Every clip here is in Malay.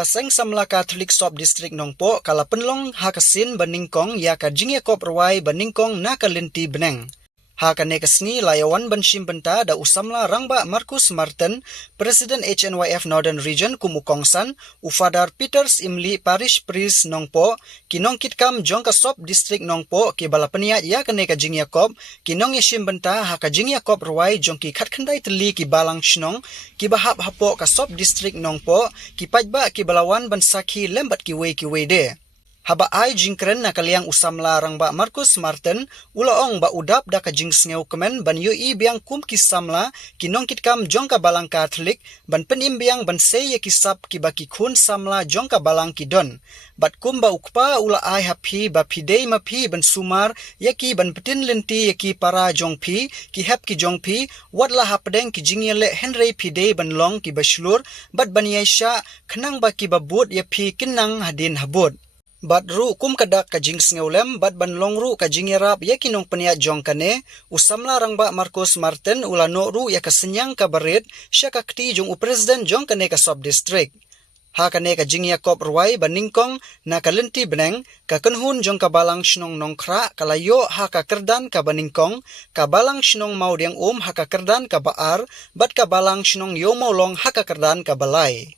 ka seng samla Catholic Sop District Nongpo kala penlong hakasin baningkong ya ka jingya kop rawai baningkong na kalinti beneng. Hakane kasni layawan banshim benta da usamla rangba Marcus Martin, President HNYF Northern Region kumukongsan, ufadar Peters Imli Parish Priest Nongpo, kinong kitkam jongka Sop District Nongpo ki balapaniat ya kane ka jingya kop, kinong yashim benta haka jingya kop rawai jongki khatkhandai teli ki balang shnong, ki bahap hapo ka Sop District Nongpo, ki pajba ki balawan bansaki lembat ki wei de. Haba ai jingkren na kaliang usamla rangba Marcus Martin ulaong ba udap da ka jingsngeu kemen ban yui biang kum kisamla kinong kitkam jongka balang Catholic ban penim biang ban sei kisap ki baki khun samla jongka balang kidon bat kum ba ukpa ula ai hapi ba pidei mapi ban sumar yaki ban petin lenti yaki para jongpi ki hap ki jongpi watla hapdeng ki jingyele Henry pidei ban long ki baslur bat ban yaisha khnang ba ki babut yapi kinang hadin habut. Bat ru kum kadak ka jings ngeulem bat ban long ru ka jingerap ya kinong peniat jong kane usamla rangba Marcus Martin ulano ru ya kasenyang ka barit sya ka kti jong president jong kane ka Sop District. Ha kane ka jingya kop ruai baningkong na kalenti beneng ka kenhun jong ka balang shnong nongkra kalayo ha ka kerdan ka baningkong ka balang shnong maudiang ha ka kerdan ka baar bat ka balang shnong yomolong ha ka kerdan ka balai.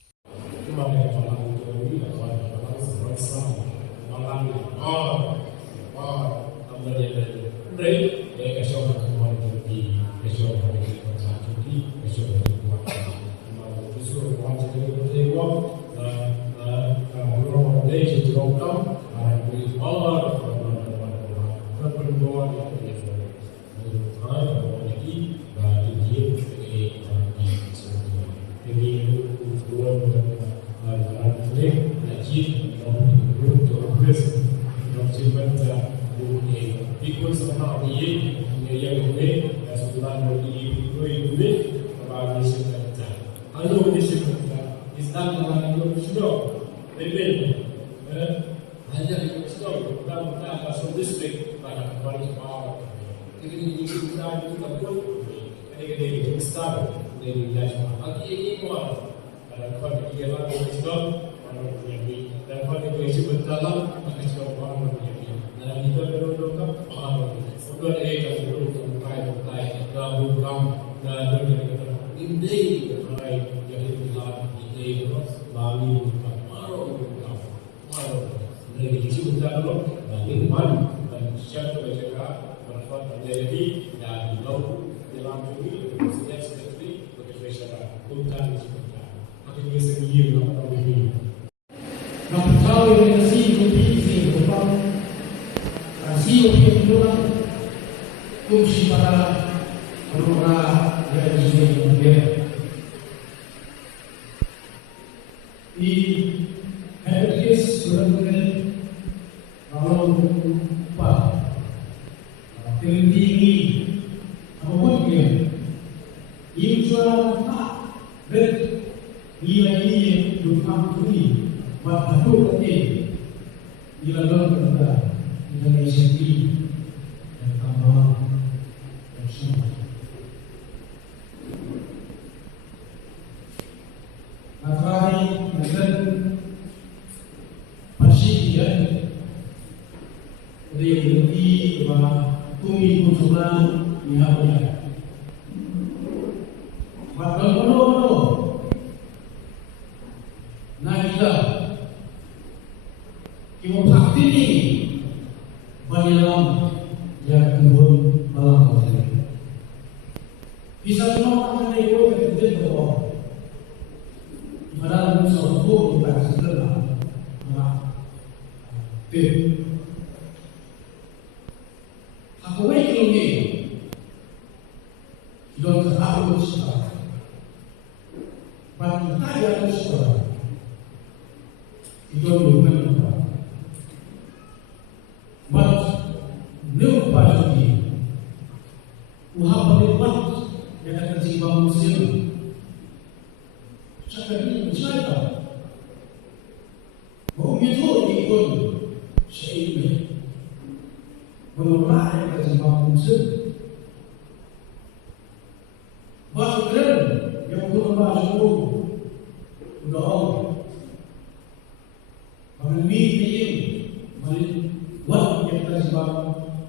Wat yang kita sebab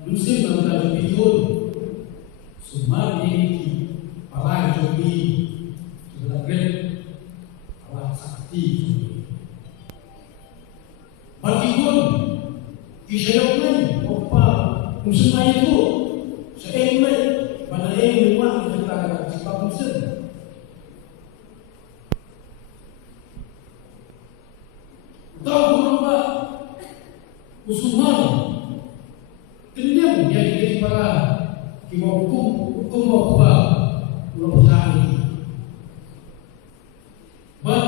musim dalam bihun semua ini para jogi sebenarnya para sakti bihun isyayaknya apa musim itu seemai pada yang memang kita sebab musim tahu apa usuman kenyang yang jadi para kimo hukum apa ulang tahun but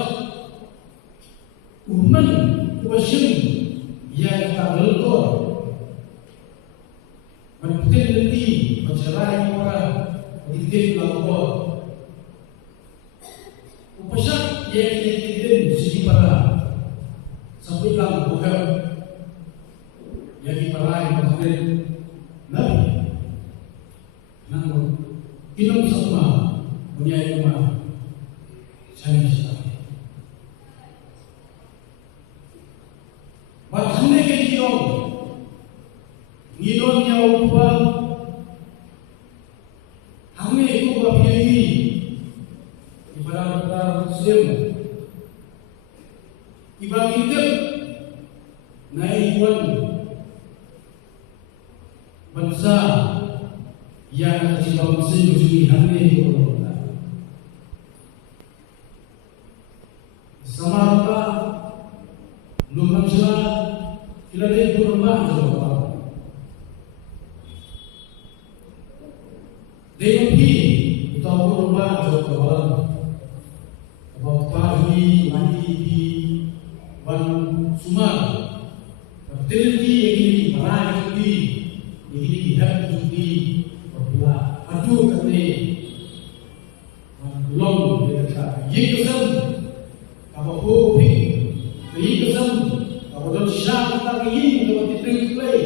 uman wasim yang tak lekor meneliti mencerai orang meneliti lapor upasak yang dikirim sisi para sampai lang bukan yang diparai mengalir nabi namun inam sama punya rumah saya sekali bahkan yang ngidonnya ubah kami itu bapiyai ibarat muslim ibarat naiwan bangsa yang tercipta mesin berjudi hati itu sama apa belum bangsa kita lihat berubah coba DMP atau berubah coba apa pagi mandi di Wan Sumar terjadi yang ini para judi ini tidak judi apabila aduh kami belum mereka yikesam apa hobi yikesam apa dan syah tak ingin kalau kita play